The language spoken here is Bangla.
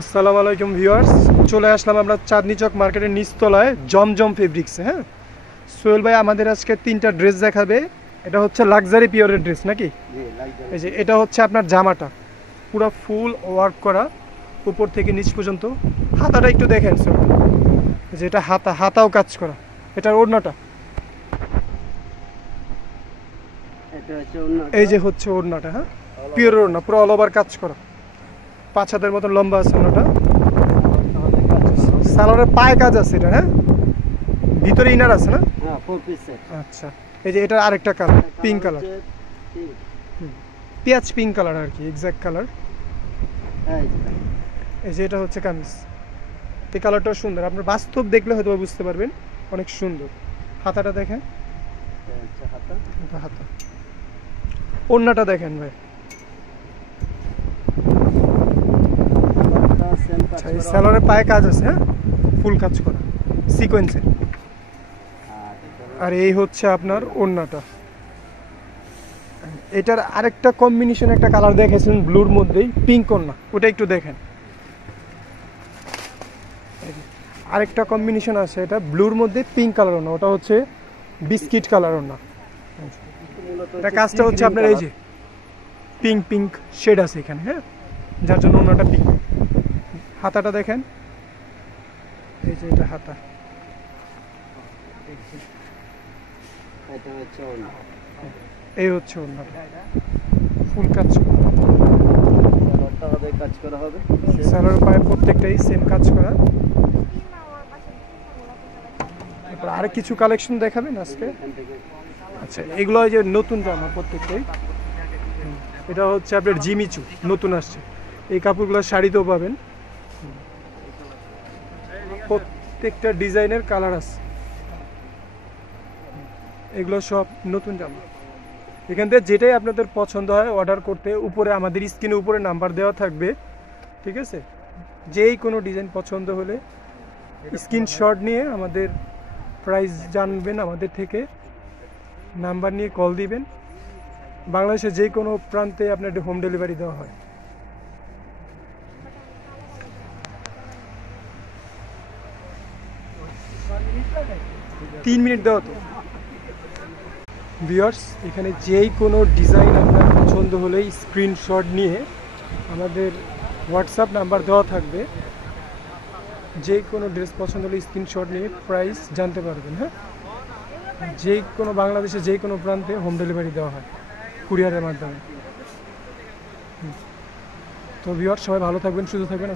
আসসালামু আলাইকুম ভিউয়ার্স, চলে আসলাম আমরা চাঁদনি চক মার্কেটের নিচতলায় জমজম ফেব্রিক্সে। হ্যাঁ, সোহেল ভাই আমাদের আজকে তিনটা ড্রেস দেখাবে। এটা হচ্ছে লাক্সারি পিওরের ড্রেস নাকি? এই যে এটা হচ্ছে আপনার জামাটা পুরো ফুল ওয়ার্ক করা, উপর থেকে নিচ পর্যন্ত। হাতাটা একটু দেখেন স্যার, এই যে এটা হাতাও কাজ করা। এটার ওড়নাটা, এই যে হচ্ছে ওড়নাটা। হ্যাঁ, পিওর ওড়না, পুরো অল ওভার কাজ করা। 5 হাতের মতন লম্বা আছে ওড়নাটা। সালোয়ারের পায়ে কাজ আছে এটা। হ্যাঁ, ভিতরে ইনার আছে না? হ্যাঁ, 4 পিস সেট। আচ্ছা, এই যে এটা আরেকটা কালার, পিঙ্ক কালার, পেঁয়াজ পিঙ্ক কালার আর কি, এক্সাক্ট কালার। এই যে এটা হচ্ছে কামিজ। এই কালারটাও সুন্দর, আপনার বাস্তব দেখলে হয়তো বুঝতে পারবেন, অনেক সুন্দর। হাতাটা দেখেন, হাতা। ওড়নাটা দেখেন ভাই। আচ্ছা, এই সালোয়ারের পায়ে কাজ আছে। হ্যাঁ, ফুল কাজ করা সিকোয়েন্সে। আর এই হচ্ছে আপনার ওড়নাটা। এটার আরেকটা কম্বিনেশন, একটা কালার দেখেছেন ব্লুর মধ্যেই, পিঙ্ক ওড়না, ওটা একটু দেখেন। আরেকটা কম্বিনেশন আছে, এটা ব্লুর মধ্যে পিঙ্ক কালার ওড়না, ওটা হচ্ছে বিস্কিট কালার ওড়না। এটা কাজটা হচ্ছে আপনার এই যে পিঙ্ক শেড আছে এখানে। হ্যাঁ, যার জন্য ওড়নাটা পিঙ্ক। হাতাটা দেখেন, এই যে এটা হাতা। এই হচ্ছে ওড়নাটা, ফুল কাজ করা হবে। সালোয়ার পায়ে প্রত্যেকটাই সেম কাজ করা। তারপর আর কিছু কালেকশন দেখাবেন আজকে? আচ্ছা, এগুলো যে নতুন জামা প্রত্যেকটাই। এটা হচ্ছে আপনার জিমিচু, নতুন আসছে। এই কাপড়গুলো শাড়িতেও পাবেন, প্রত্যেকটা ডিজাইনের কালার আছে। এগুলো সব নতুন জামা। এখান থেকে যেটাই আপনাদের পছন্দ হয় অর্ডার করতে, উপরে আমাদের স্ক্রিনের উপরে নাম্বার দেওয়া থাকবে, ঠিক আছে? যেই কোনো ডিজাইন পছন্দ হলে স্ক্রিনশট নিয়ে আমাদের প্রাইস জানবেন, আমাদের থেকে নাম্বার নিয়ে কল দিবেন। বাংলাদেশের যে কোনো প্রান্তে আপনাদের হোম ডেলিভারি দেওয়া হয়। তিন মিনিট দেওয়া তো। ভিউয়ার্স, এখানে যেই কোনো ডিজাইন আপনার পছন্দ হলেই স্ক্রিনশট নিয়ে আমাদের হোয়াটসঅ্যাপ নাম্বার দেওয়া থাকবে, যে কোনো ড্রেস পছন্দ হলে স্ক্রিনশট নিয়ে প্রাইস জানতে পারবেন। হ্যাঁ, যে কোনো বাংলাদেশে যে কোনো প্রান্তে হোম ডেলিভারি দেওয়া হয় কুরিয়ারের মাধ্যমে। তো ভিউয়ার্স, সবাই ভালো থাকবেন, সুস্থ থাকবেন।